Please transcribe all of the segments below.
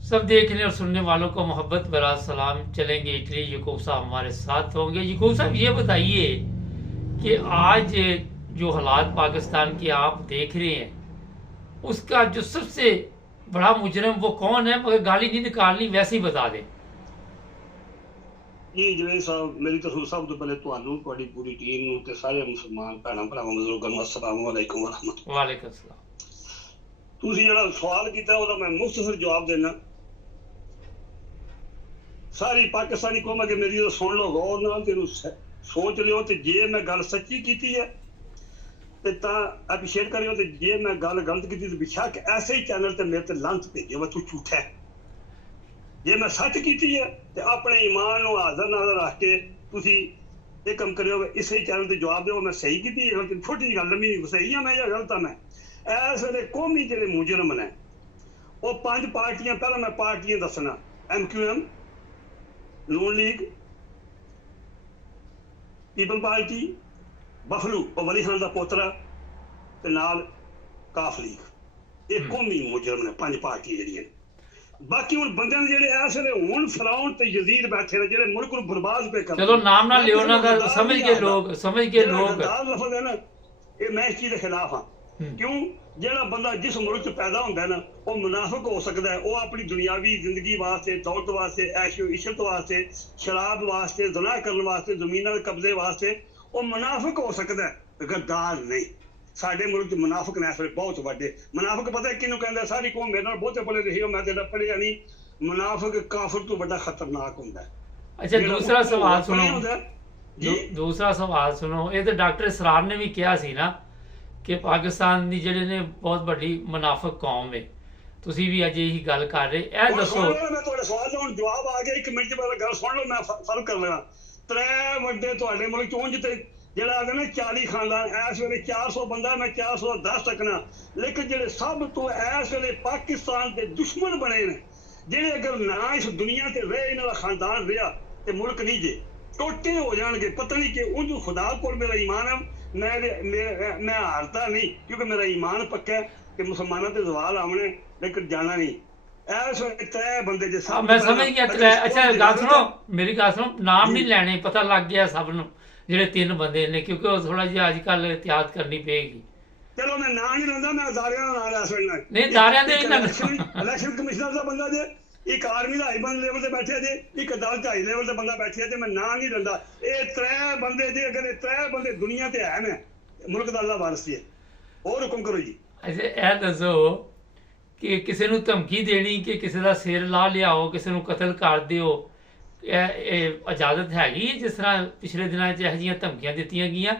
सब देखने और सुनने वालों को मोहब्बत भरा सलाम। चलेंगे इटली, यकूब साहब हमारे साथ होंगे। यकूब साहब ये बताइए कि आज जो हालात पाकिस्तान के आप देख रहे हैं, उसका जो सबसे बड़ा मुजरम वो कौन है? मगर गाली नहीं निकालनी, वैसे ही बता दें। जी जवेद साहब, मेरी तरफों सब तो पहले ਤੁਹਾਨੂੰ ਤੁਹਾਡੀ ਪੂਰੀ ਟੀਮ ਨੂੰ ਤੇ ਸਾਰੇ ਮੁਸਲਮਾਨ ਭੈਣਾਂ ਭਰਾਵਾਂ ਬਜ਼ੁਰਗਾਂ ਨੂੰ अस्सलाम वालेकुम वरहमतुल्लाह। वालेकुम सलाम। ਤੁਸੀਂ ਜਿਹੜਾ ਸਵਾਲ ਕੀਤਾ ਉਹਦਾ ਮੈਂ ਮੁਖਤਸਰ ਜਵਾਬ ਦੇਣਾ। ਸਾਰੀ ਪਾਕਿਸਤਾਨੀ ਕੌਮ ਅਗੇ ਮੇਰੀ ਸੁਣ ਲਓ ਗੌਰ ਨਾਲ ਤੇ ਸੋਚ ਲਿਓ ਤੇ ਜੇ ਮੈਂ ਗੱਲ ਸੱਚੀ ਕੀਤੀ ਹੈ ਤੇ ਤਾਂ ਅਪਰੀਸ਼ੀਏਟ ਕਰਿਓ ਤੇ ਜੇ ਮੈਂ ਗੱਲ ਗਲਤ ਕੀਤੀ ਤੇ ਬਿਸ਼ੱਕ ਐਸੇ ਹੀ ਚੈਨਲ ਤੇ ਮੇਰੇ ਤੇ ਲਾਂਤ ਭੇਜਿਓ ਮੈਂ ਤੂੰ ਝੂਠਾ ਹੈ। ਜੇ ਮੈਂ ਸੱਚ ਕੀਤੀ ਹੈ ਤੇ ਆਪਣੇ ਈਮਾਨ ਨੂੰ ਹਾਜ਼ਰ ਨਾਜ਼ਰ ਰੱਖ ਕੇ ਤੁਸੀਂ ਇਹ ਕੰਮ ਕਰਿਓ। ਇਸੇ ਚੈਨਲ ਤੇ ਜਵਾਬ ਦਿਓ ਮੈਂ ਸਹੀ ਕੀਤੀ ਹੈ, ਲੇਕਿਨ ਛੋਟੀ ਜਿਹੀ ਗੱਲ ਨਹੀਂ ਸਹੀ ਆ ਮੈਂ ਜਾਂ ਗਲਤ ਆ। ਮੈਂ ਇਸ ਵੇਲੇ ਕੌਮੀ ਜਿਹੜੇ ਮੁਜਰਮ ਨੇ ਉਹ ਪੰਜ ਪਾਰਟੀਆਂ, ਪਹਿਲਾਂ ਮੈਂ ਪਾਰਟੀਆਂ ਦੱਸਣਾ। MQM, ਨੂਨ ਲੀਗ, ਪੀਪਲ ਪਾਰਟੀ, ਬਫਲੂ ਉਹ ਵਲੀ ਖਾਨ ਦਾ ਪੋਤਰਾ ਤੇ ਨਾਲ ਕਾਫ ਲੀਗ। ਇਹ ਕੌਮੀ ਮੁਜਰਮ ਨੇ ਪੰਜ ਪਾਰਟੀਆਂ ਜਿਹੜੀਆਂ। ਬਾਕੀ ਹੁਣ ਬੰਦਿਆਂ ਜਿਹੜੇ ਇਸ ਵੇਲੇ ਹੁਣ ਫਰਾਉਨ ਤੇ ਯਜ਼ੀਦ ਬੈਠੇ ਨੇ ਜਿਹੜੇ ਮੁਲਕ ਨੂੰ ਬਰਬਾਦ ਪੇ ਕਰਦੇ। ਚਲੋ ਨਾਮ ਨਾ ਲਿਓ ਨਾ, ਸਮਝ ਕੇ ਲੋਕ ਲਫ਼ਜ਼ ਹੈ ਨਾ, ਇਹ ਮੈਂ ਇਸ ਚੀਜ਼ ਦੇ ਖਿਲਾਫ ਹਾਂ। ਕਿਉਂ? ਜਿਹੜਾ ਬੰਦਾ ਜਿਸ ਮੁਲਕ ਚ ਪੈਦਾ ਹੁੰਦਾ ਨਾ ਉਹ ਮੁਨਾਫਿਕ ਹੋ ਸਕਦਾ ਹੈ। ਉਹ ਆਪਣੀ ਦੁਨਿਆਵੀ ਜ਼ਿੰਦਗੀ ਵਾਸਤੇ, ਦੌਲਤ ਵਾਸਤੇ, ਐਸ਼ੋ ਇਸ਼ਰਤ ਵਾਸਤੇ, ਸ਼ਰਾਬ ਵਾਸਤੇ, ਜ਼ਨਾ ਕਰਨ ਵਾਸਤੇ, ਜ਼ਮੀਨਾਂ ਦੇ ਕਬਜ਼ੇ ਵਾਸਤੇ ਉਹ ਮੁਨਾਫਿਕ ਹੋ ਸਕਦਾ ਹੈ, ਗੱਦਾਰ ਨਹੀਂ। ਸਾਡੇ ਮੁਲਕ ਚ ਮੁਨਾਫਿਕ ਨੇ ਇਸ ਵੇਲੇ ਬਹੁਤ ਵੱਡੇ। ਮੁਨਾਫਿਕ ਪਤਾ ਕਿਹਨੂੰ ਕਹਿੰਦਾ? ਸਾਰੀ ਕੌਮ ਮੇਰੇ ਨਾਲ ਬਹੁਤੇ ਪੜ੍ਹੇ ਲਿਖੇ ਹੋ, ਮੈਂ ਤੇਰਾ ਪੜ੍ਹਿਆ ਨਹੀਂ। ਮੁਨਾਫਿਕ ਕਾਫਰ ਤੋਂ ਵੱਡਾ ਖਤਰਨਾਕ ਹੁੰਦਾ ਹੈ। अच्छा, दूसरा सवाल सुनो जी, दूसरा सवाल सुनो। ये तो डॉक्टर इसरार ने भी कहा सी ना कि पाकिस्तान ਦੀ ਜਿਹੜੇ ਨੇ ਬਹੁਤ ਵੱਡੀ ਮੁਨਾਫਿਕ ਕੌਮ ਹੈ। ਤੁਸੀਂ ਵੀ ਅੱਜ ਇਹੀ ਗੱਲ ਕਰ ਰਹੇ। ਇਹ ਦੱਸੋ, ਮੈਂ ਤੁਹਾਡੇ ਸਵਾਲ ਦਾ ਹੁਣ ਜਵਾਬ ਆ ਗਿਆ। 1 ਮਿੰਟ ਚ ਪਹਿਲਾਂ ਗੱਲ ਸੁਣ ਲਓ, ਮੈਂ ਫਰਕ ਕਰ ਲੈਣਾ। 3 ਵੱਡੇ ਤੁਹਾਡੇ ਮੁਲਕ ਚੋਂ ਜਿੱਤੇ ਜਿਹੜਾ ਆ ਨਾ 40 ਖਾਨਦਾਨ, ਇਸ ਵੇਲੇ 400 ਬੰਦਾ, ਮੈਂ 410 ਤੱਕਣਾ। ਲੇਕਿਨ ਜਿਹੜੇ ਸਭ ਤੋਂ ਇਸ ਵੇਲੇ ਪਾਕਿਸਤਾਨ ਦੇ ਦੁਸ਼ਮਣ ਬਣੇ ਨੇ, ਜਿਹੜੇ ਅਗਰ ਨਾ ਇਸ ਦੁਨੀਆ ਤੇ ਰਹੇ, ਇਹਨਾਂ ਦਾ ਖਾਨਦਾਨ ਰਿਹਾ ਤੇ ਮੁਲਕ ਨਹੀਂ ਜੇ ਟੋਟੇ ਹੋ ਜਾਣਗੇ। ਪਤਾ ਨਹੀਂ ਕਿ ਉਹਨੂੰ ਖੁਦਾ ਕੋਲ ਮੇਰਾ ਈਮਾਨ ਹੈ, ਮੈਂ ਹਾਰਦਾ ਨਹੀਂ ਕਿਉਂਕਿ ਮੇਰਾ ਈਮਾਨ ਪੱਕਾ ਹੈ ਕਿ ਮੁਸਲਮਾਨਾਂ ਤੇ ਜ਼ਵਾਲ ਆਉਣੇ, ਲੇਕਿਨ ਜਾਣਾ ਨਹੀਂ। ਇਸ ਵੇਲੇ 3 ਬੰਦੇ ਜੇ ਮੈਂ ਸਮਝ ਗਿਆ। ਅੱਛਾ ਗੱਲ ਸੁਣੋ, ਮੇਰੀ ਗੱਲ ਸੁਣੋ, ਨਾਮ ਨਹੀਂ ਲੈਣੇ, ਪਤਾ ਲੱਗ ਗਿਆ ਸਭ ਨੂੰ ਜਿਹੜੇ 3 ਬੰਦੇ ਨੇ, ਕਿਉਂਕਿ ਉਹ ਥੋੜਾ ਜਿਹਾ ਅੱਜ ਕੱਲ ਇhtiyat ਕਰਨੀ ਪਏਗੀ। ਚਲੋ ਮੈਂ ਨਾਂ ਨਹੀਂ ਲੈਂਦਾ, ਮੈਂ ਅਦਾਰਿਆਂ ਦਾ ਨਾਂ ਲੈ ਸਕਦਾ। ਨਹੀਂ, ਅਦਾਰਿਆਂ ਦੇ ਇਲੈਕਸ਼ਨ ਕਮਿਸ਼ਨਰ ਦਾ ਬੰਦਾ ਜੇ, ਇੱਕ ਆਰਮੀ ਦਾ ਹਾਈ ਲੈਵਲ ਤੇ ਬੈਠਿਆ ਜੇ, ਇੱਕ ਅਦਾਲਤ ਹਾਈ ਲੈਵਲ ਤੇ ਬੰਦਾ ਬੈਠਿਆ ਤੇ ਮੈਂ ਨਾਂ ਨਹੀਂ ਲੈਂਦਾ। ਇਹ 3 ਬੰਦੇ ਜੇ, ਅਗਰ ਇਹ 3 ਬੰਦੇ ਦੁਨੀਆ ਤੇ ਹੈ ਨੇ, ਮੁਲਕ ਦਾ ਅੱਲਾ ਵਾਰਿਸ ਹੈ। ਹੋਰ ਹੁਕਮ ਕਰੋ ਜੀ। ਅੱਛਾ ਇਹ ਦੱਸੋ ਕਿ ਕਿਸੇ ਨੂੰ ਧਮਕੀ ਦੇਣੀ ਕਿ ਕਿਸੇ ਦਾ ਸਿਰ ਲਾ ਲਿਆਓ, ਕਿਸੇ ਨੂੰ ਕਤਲ ਕਰ ਦਿਓ, ਇਹ ਇਜਾਜ਼ਤ ਹੈਗੀ ਹੈ? ਜਿਸ ਤਰ੍ਹਾਂ ਪਿਛਲੇ ਦਿਨਾਂ 'ਚ ਇਹੋ ਜਿਹੀਆਂ ਧਮਕੀਆਂ ਦਿੱਤੀਆਂ ਗਈਆਂ,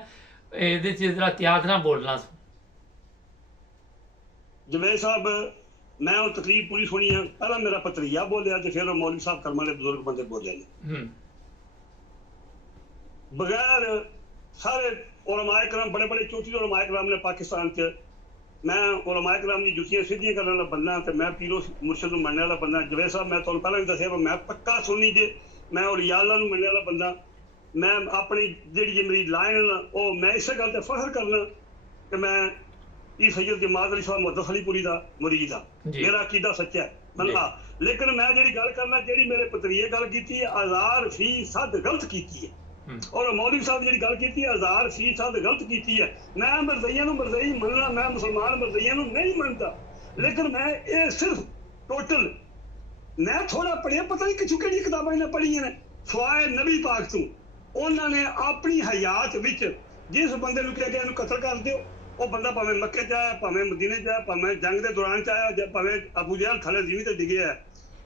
ਇਹਦੇ 'ਚ ਜਰਾ ਇhtiyat ਨਾਲ ਬੋਲਣਾ। ਜਵੇਦ ਸਾਹਿਬ, ਮੈਂ ਉਹ ਤਕਰੀਰ ਪੂਰੀ ਸੁਣੀ ਹੈ। ਪਹਿਲਾਂ ਮੇਰਾ ਪਤਰੀਆ ਬੋਲਿਆ ਤੇ ਫਿਰ ਉਹ ਮੌਲਵੀ ਸਾਹਿਬ ਕਰਮਾਂ ਦੇ ਬਜ਼ੁਰਗ ਬੰਦੇ ਬੋਲੇ ਨੇ। ਬਗੈਰ ਸਾਰੇ ਉਲਮਾਏ ਕਰਮ, ਬੜੇ ਬੜੇ ਚੋਟੀ ਉਲਮਾਏ ਕਰਮ ਨੇ ਪਾਕਿਸਤਾਨ 'ਚ। ਮੈਂ ਉਲਮਾਏ ਕਰਮ ਦੀ ਜੁੱਤੀਆਂ ਸਿੱਧੀਆਂ ਕਰਨ ਵਾਲਾ ਬੰਦਾ ਤੇ ਮੈਂ ਪੀਰੋ ਮੁਰਸ਼ਦ ਨੂੰ ਮੰਨਣ ਵਾਲਾ ਬੰਦਾ। ਜਵੇਦ ਸਾਹਿਬ, ਮੈਂ ਤੁਹਾਨੂੰ ਪਹਿਲਾਂ ਵੀ ਦੱਸਿਆ ਮੈਂ ਪੱਕਾ ਸੁਣੀ ਜੇ, ਮੈਂ ਔਲੀਆ ਅੱਲਾ ਨੂੰ ਮੰਨਣ ਵਾਲਾ ਬੰਦਾ। ਮੈਂ ਆਪਣੀ ਜਿਹੜੀ ਮੇਰੀ ਲਾਈਨ ਉਹ ਮੈਂ ਇਸੇ ਗੱਲ ਤੇ ਫਖਰ ਕਰਨਾ ਕਿ ਮੈਂ ਇਹ ਸੈਯਦ ਜਮਾਤ ਅਲੀ ਸਾਹਿਬ ਮੁਹੱਦਿਸ ਅਲੀਪੁਰੀ ਦਾ ਮੁਰੀਦ ਆ। ਮੇਰਾ ਅਕੀਦਾ ਸੱਚਾ ਹੈ ਮੰਨਾ। ਲੇਕਿਨ ਮੈਂ ਜਿਹੜੀ ਗੱਲ ਕਰਨਾ, ਜਿਹੜੀ ਮੇਰੇ ਪਤਰੀਏ ਗੱਲ ਕੀਤੀ ਹੈ 1000% ਗਲਤ ਕੀਤੀ ਹੈ। ਔਰ ਮੌਲਵੀ ਸਾਹਿਬ ਜਿਹੜੀ ਗੱਲ ਕੀਤੀ ਹੈ 1000% ਗਲਤ ਕੀਤੀ ਹੈ। ਮੈਂ ਮਰਜ਼ਈਆਂ ਨੂੰ ਮਰਜ਼ਈ ਮੰਨਣਾ, ਮੈਂ ਮੁਸਲਮਾਨ ਮਰਜ਼ਈਆਂ ਨੂੰ ਨਹੀਂ ਮੰਨਦਾ। ਲੇਕਿਨ ਮੈਂ ਇਹ ਸਿਰਫ ਟੋਟਲ ਮੈਂ ਥੋੜਾ ਪੜ੍ਹਿਆ, ਪਤਾ ਨਹੀਂ ਕਿਹੜੀ ਕਿਤਾਬਾਂ ਇਹਨਾਂ ਪੜ੍ਹੀਆਂ ਨੇ ਸਵਾਏ ਨਬੀ ਪਾਕ ਤੋਂ। ਉਹਨਾਂ ਨੇ ਆਪਣੀ ਹਯਾਤ ਵਿੱਚ ਜਿਸ ਬੰਦੇ ਨੂੰ ਕਿਹਾ ਗਿਆ ਇਹਨੂੰ ਕਤਲ ਕਰ ਦਿਓ, ਉਹ ਬੰਦਾ ਭਾਵੇਂ ਮੱਕੇ 'ਚ ਆਇਆ, ਭਾਵੇਂ ਮਦੀਨੇ 'ਚ ਆਇਆ, ਭਾਵੇਂ ਜੰਗ ਦੇ ਦੌਰਾਨ 'ਚ ਆਇਆ, ਜਾਂ ਭਾਵੇਂ ਅਬੂ ਜਹਲ ਥੱਲੇ ਜ਼ਮੀਨ ਤੇ ਡਿੱਗਿਆ।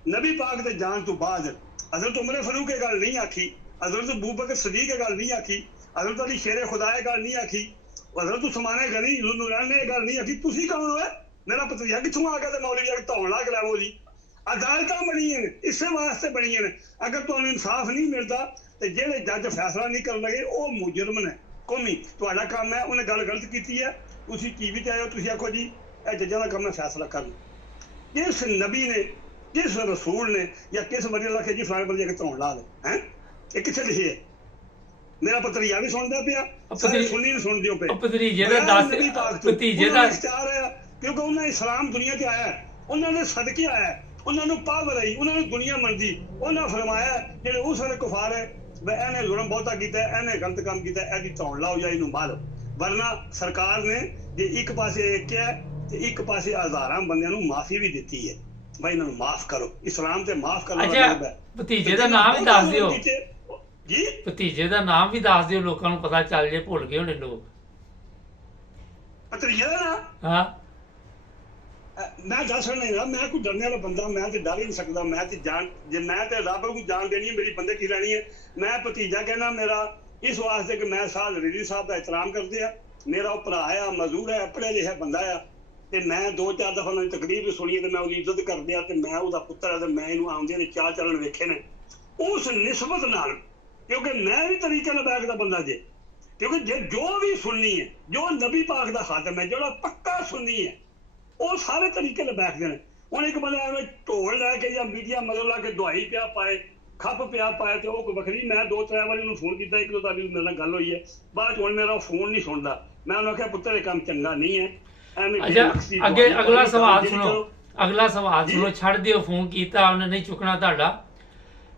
ਨਬੀ ਪਾਕ ਦੇ ਜਾਣ ਤੋਂ ਬਾਅਦ ਹਜ਼ਰਤ ਉਮਰ ਫਾਰੂਕ ਇਹ ਗੱਲ ਨਹੀਂ ਆਖੀ, ਹਜ਼ਰਤ ਅਬੂ ਬਕਰ ਸਦੀਕ ਇਹ ਗੱਲ ਨਹੀਂ ਆਖੀ, ਹਜ਼ਰਤ ਅਲੀ ਸ਼ੇਰੇ ਖੁਦਾ ਇਹ ਗੱਲ ਨਹੀਂ ਆਖੀ, ਹਜ਼ਰਤ ਉਸਮਾਨ ਗਨੀ ਨੂਰਾਨ ਨੇ ਇਹ ਗੱਲ ਨਹੀਂ ਆਖੀ। ਤੁਸੀਂ ਕੌਣ ਹੋਏ? ਮੇਰਾ ਪਤਰੀਆ ਕਿੱਥੋਂ ਆ ਗਿਆ ਤੇ ਮੌਲਵੀ ਆ ਕੇ ਧੌਣ ਲਾ ਕੇ ਲਾਵੋ ਜੀ। ਅਦਾਲਤਾਂ ਬਣੀਆਂ ਨੇ ਇਸੇ ਵਾਸਤੇ ਬਣੀਆਂ ਨੇ। ਅਗਰ ਤੁਹਾਨੂੰ ਇਨਸਾਫ ਨਹੀਂ ਮਿਲਦਾ ਤੇ ਜਿਹੜੇ ਜੱਜ ਫੈਸਲਾ ਨਹੀਂ ਕਰਨ ਲੱਗੇ ਉਹ ਮੁਜਰਮ ਨੇ ਕੌਮੀ। ਤੁਹਾਡਾ ਕੰਮ ਹੈ, ਉਹਨੇ ਗੱਲ ਗਲਤ ਕੀਤੀ ਹੈ, ਤੁਸੀਂ ਟੀਵੀ ਤੇ ਆਇਓ, ਤੁਸੀਂ ਆਖੋ ਜੀ ਇਹ ਜੱਜਾਂ ਦਾ ਕੰਮ ਹੈ ਫੈਸਲਾ ਕਰਨ। ਕਿਸ ਨਬੀ ਨੇ, ਕਿਸ ਰਸੂਲ ਨੇ ਜਾਂ ਕਿਸ ਮਰੀਜ਼ ਲਾ ਕੇ ਜੀ ਫਲਾਣੇ ਬੰਦੇ ਕੇ ਧੌਣ ਲਾ ਦੇ ਹੈ? ਇਹ ਕਿੱਥੇ ਲਿਖੇ ਹੈ? ਮੇਰਾ ਭਤਰੀਆ ਵੀ ਸੁਣਦਾ ਪਿਆ, ਸਾਰੇ ਸੁਣੀ ਵੀ ਸੁਣਦੇ ਹੋ ਪਏ। ਭਤੀਜੇ ਦਾ ਦੱਸ, ਭਤੀਜੇ ਦਾ ਕਿਉਂਕਿ ਉਹਨਾਂ ਇਸਲਾਮ ਦੁਨੀਆ ਤੇ ਆਇਆ, ਉਹਨਾਂ ਦੇ ਸਦਕੇ ਆਇਆ। ਉਹਨਾਂ ਨੂੰ ਪਾਵਰ ਆਈ, ਉਹਨਾਂ ਨੂੰ ਦੁਨੀਆ ਮੰਨਦੀ। ਉਹਨਾਂ ਫਰਮਾਇਆ ਜਿਹੜੇ ਉਸ ਵੇਲੇ ਕੁਫਾਰ ਹੈ ਵੀ ਇਹਨੇ ਜ਼ੁਲਮ ਬਹੁਤਾ ਕੀਤਾ, ਇਹਨੇ ਗਲਤ ਕੰਮ ਕੀਤਾ, ਇਹਦੀ ਧੌਣ ਲਾਓ ਜਾਂ ਇਹਨੂੰ ਮਾਰੋ। ਵਰਨਾ ਸਰਕਾਰ ਨੇ ਜੇ ਇੱਕ ਪਾਸੇ ਇਹ ਕਿਹਾ ਤੇ ਇੱਕ ਪਾਸੇ ਹਜ਼ਾਰਾਂ ਬੰਦਿਆਂ ਨੂੰ ਮਾਫੀ ਵੀ ਦਿੱਤੀ ਹੈ, ਬਈ ਇਹਨਾਂ ਨੂੰ ਮਾਫ ਕਰੋ। ਇਸਲਾਮ ਤੇ ਮਾਫ ਕਰਨਾ ਮਤਲਬ ਹੈ। ਭਤੀਜੇ ਦਾ ਨਾਮ ਵੀ ਦੱਸ ਦਿਓ ਜੀ, ਭਤੀਜੇ ਦਾ ਨਾਮ ਵੀ ਦੱਸ ਦਿਓ, ਲੋਕਾਂ ਨੂੰ ਪਤਾ ਚੱਲ ਜੇ, ਭੁੱਲ ਗਏ ਹੋਣੇ ਲੋਕ। ਭਤੀਜੇ ਦਾ ਨਾਮ ਹਾਂ ਮੈਂ ਦੱਸ ਰਿਹਾ, ਮੈਂ ਕੋਈ ਡਰਨੇ ਵਾਲਾ ਬੰਦਾ, ਮੈਂ ਤੇ ਡਰ ਹੀ ਨਹੀਂ ਸਕਦਾ। ਮੈਂ ਤੇ ਜਾਨ, ਜੇ ਮੈਂ ਤੇ ਰੱਬ ਨੂੰ ਜਾਨ ਦੇਣੀ ਹੈ, ਮੇਰੀ ਬੰਦੇ ਕੀ ਲੈਣੀ ਹੈ। ਮੈਂ ਭਤੀਜਾ ਕਹਿਣਾ ਮੇਰਾ ਇਸ ਵਾਸਤੇ ਕਿ ਮੈਂ ਸਾਹ ਜ਼ਰੀਰੀ ਸਾਹਿਬ ਦਾ ਇਤਰਾਮ ਕਰਦੇ ਆ, ਮੇਰਾ ਉਹ ਭਰਾ ਆ, ਮਜ਼ਦੂਰ ਹੈ, ਪੜ੍ਹਿਆ ਲਿਖਿਆ ਬੰਦਾ ਆ, ਤੇ ਮੈਂ 2-4 ਦਫਾ ਉਹਨਾਂ ਦੀ ਤਕਰੀਰ ਵੀ ਸੁਣੀ ਤੇ ਮੈਂ ਉਹਦੀ ਇੱਜ਼ਤ ਕਰਦੇ ਆ, ਤੇ ਮੈਂ ਉਹਦਾ ਪੁੱਤਰ ਆ, ਤੇ ਮੈਂ ਇਹਨੂੰ ਆਉਂਦੇ ਨੇ ਚਾਲ ਚੱਲਣ ਵੇਖੇ ਨੇ ਉਸ ਨਿਸਬਤ ਨਾਲ, ਕਿਉਂਕਿ ਮੈਂ ਵੀ ਤਰੀਕੇ ਨਾਲ ਬੈਠਦਾ ਬੰਦਾ ਜੇ, ਕਿਉਂਕਿ ਜੇ ਜੋ ਵੀ ਸੁਣਨੀ ਹੈ, ਜੋ ਨਬੀ ਪਾਕ ਦਾ ਖਾਤਮ ਹੈ, ਜਿਹੜਾ ਪੱਕਾ ਸੁਣਨੀ ਹੈ, ਉਹ ਸਾਰੇ ਤਰੀਕੇ ਨਾਲ ਬੈਠਦੇ ਨੇ। ਹੁਣ ਇੱਕ ਬੰਦਾ ਐਵੇਂ ਢੋਲ ਲੈ ਕੇ ਜਾਂ ਮੀਡੀਆ ਮਗਰ ਲਾ ਕੇ ਦਵਾਈ ਪਿਆ ਪਾਏ, ਖੱਪ ਪਿਆ ਪਾਏ, ਤੇ ਉਹ ਕੋਈ ਵੱਖਰੀ। ਮੈਂ 2-3 ਵਾਰੀ ਉਹਨੂੰ ਫੋਨ ਕੀਤਾ, ਇੱਕ ਦੋ ਵਾਰੀ ਮੇਰੇ ਨਾਲ ਗੱਲ ਹੋਈ ਹੈ, ਬਾਅਦ ਚ ਹੁਣ ਮੇਰਾ ਫੋਨ ਨਹੀਂ ਸੁਣਦਾ। ਮੈਂ ਉਹਨੂੰ ਆਖਿਆ ਪੁੱਤਰ ਇਹ ਕੰਮ ਚੰਗਾ ਨਹੀਂ ਹੈ, ਅੱਛਾ ਅੱਗੇ ਅਗਲਾ ਸਵਾਲ ਸੁਣੋ, ਅਗਲਾ ਸਵਾਲ ਸੁਣੋ। ਛੱਡ ਦਿਓ, ਫੋਨ ਕੀਤਾ ਉਹਨੇ ਨਹੀਂ ਚੁੱਕਣਾ ਤੁਹਾਡਾ।